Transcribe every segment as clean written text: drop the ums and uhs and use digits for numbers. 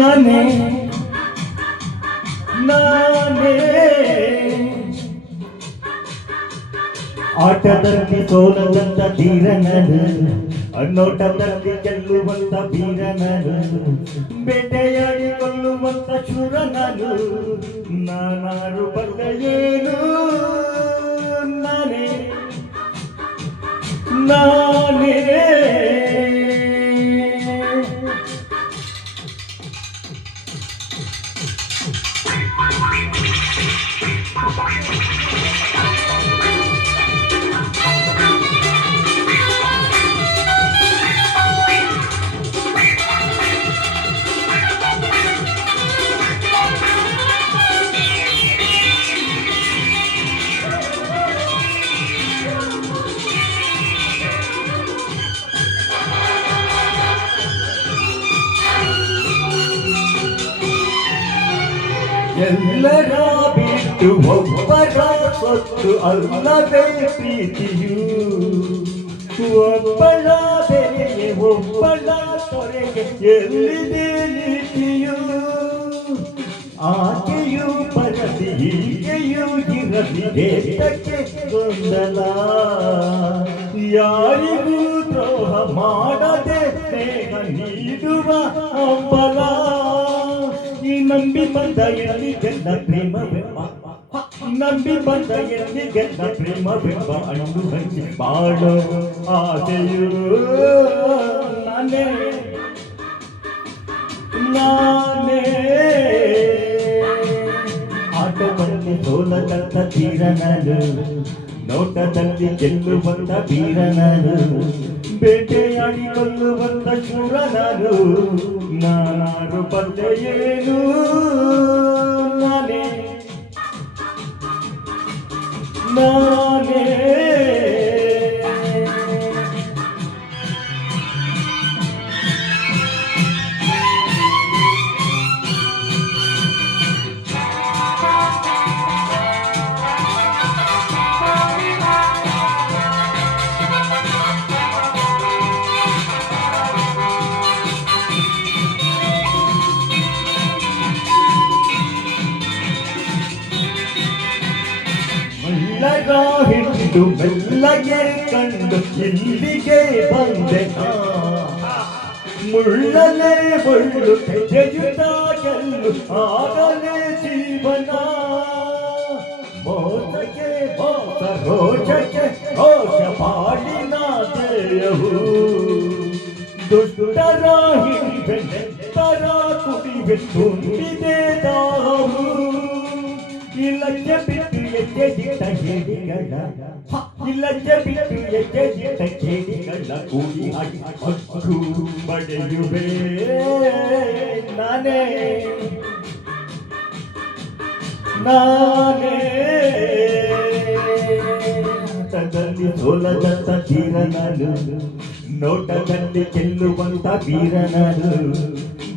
ನಾನೇ ನಾನೇ ಆಟದಲ್ಲಿ ಸೋಲದಂತ ಧೀರ ನಾನು, ನೋಟದಲ್ಲಿ ಗೆಲ್ಲುವಂತ ವೀರ ನಾನು, ಬೇಟೆಯಾಡಿ ಕೊಲ್ಲುವಂತ ಶೂರ ನಾನು, ನಾನಾರು ಬಲ್ಲೆಯೇನು ನಾನೇ ನಾನೇ. ಎಲ್ಲರ ಬಿಟ್ಟು ಒಬ್ಬರ ಸೊತ್ತು ಅಲ್ಲವೇ ಪ್ರೀತಿಯು, ಒಬ್ಬಳ ಬೆಲೆಗೆ ಒಬ್ಬಳ ತೊರೆಗೆ ಎಲ್ಲಿದೆ ನೀತಿಯು. ಆಕೆಯು ಬರಲಿ ಹೀಗೆಯೂ ಇರಲಿ ದೇಶಕ್ಕೆ ಗೊಂದಲ, ಯಾರಿಗೂ ದ್ರೋಹ ಮಾಡದೆ ಸ್ನೇಹ ನೀಡುವ ಹಂಬಲ. ಈ ನಂಬಿ ಬಂದ ಎಲ್ಲಿಗೆಲ್ಲ ಪ್ರೇಮವೆಂಬ, ನಂಬಿ ಬಂದ ಎಲ್ಲಿಗೆಲ್ಲ ಪ್ರೇಮವೆಂಬ ಅಂಡು ಹಂಚಿ ಬಾಳೋ ಆಸೆಯು ನಾನೇ ನಾನೇ. ಆಟದಲ್ಲಿ ಸೋಲದಂತ ತೀರ ನಾನು, ನೋಟದಲ್ಲಿ ಗೆಲ್ಲುವಂತ ವೀರ ನಾನು, ಬೇಟೆಯಾಡಿ ಕೊಲ್ಲುವಂತ ಶೂರ ನಾನು, ನಾನಾರು ಬಲ್ಲೆಯೇನು ನಾನೇ ನಾನೇ. ಮೆಲ್ಲಗ ಹಿಡಿದು ಮೆಲ್ಲಗೆ ಕಂಡು ಇಲ್ಲಿಗೆ ಬಂದೆ, ಮುಳ್ಳಲೇ ಮುಳ್ಳು ತೆಗೆಯುತ್ತ ಗೆಲ್ಲು ಆಗಲೇ ಜೀವನ. ಮೋಸಕ್ಕೆ ಮೋಸ ರೋಷಕ್ಕೆ ರೋಷ ಪಾಡಿನ ಜಯವು, ದುಷ್ಟರ ಹಿಡಿವೆ ನೆತ್ತರ ಕುಡಿವೆ ತುಂಬಿದೆ ದಾವು. ಇಲ್ಲಕ್ಕೆ ಬಿಟ್ಟು ಎಜ್ಜೆಜಿಟ್ಟ ಹೇಡಿಗಳ, ಇಲ್ಲಕ್ಕೆ ಬಿಟ್ಟು ಎಜ್ಜೆಜಿಟ್ಟ ಹೇಡಿಗಳ ಕೂಡಿ ಹಾಡಿ ಹೊತ್ತು ಬಡೆಯುವೆ ನಾನೇ ನಾನೇ. ಆಟದಲ್ಲಿ ಸೋಲದಂತ ತೀರ ನಾನು, ನೋಟದಲ್ಲಿ ಗೆಲ್ಲುವಂತ ವೀರ ನಾನು,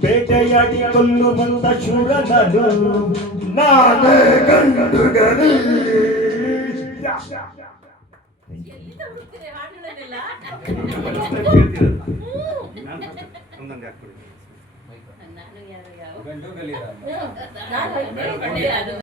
ಬೇಟೆಯಾಡಿ ಕೊಲ್ಲುವಂತ ಶೂರ ನಾನು, ನಾನೇ ಗಂಡುಗಲಿ. ನಾನು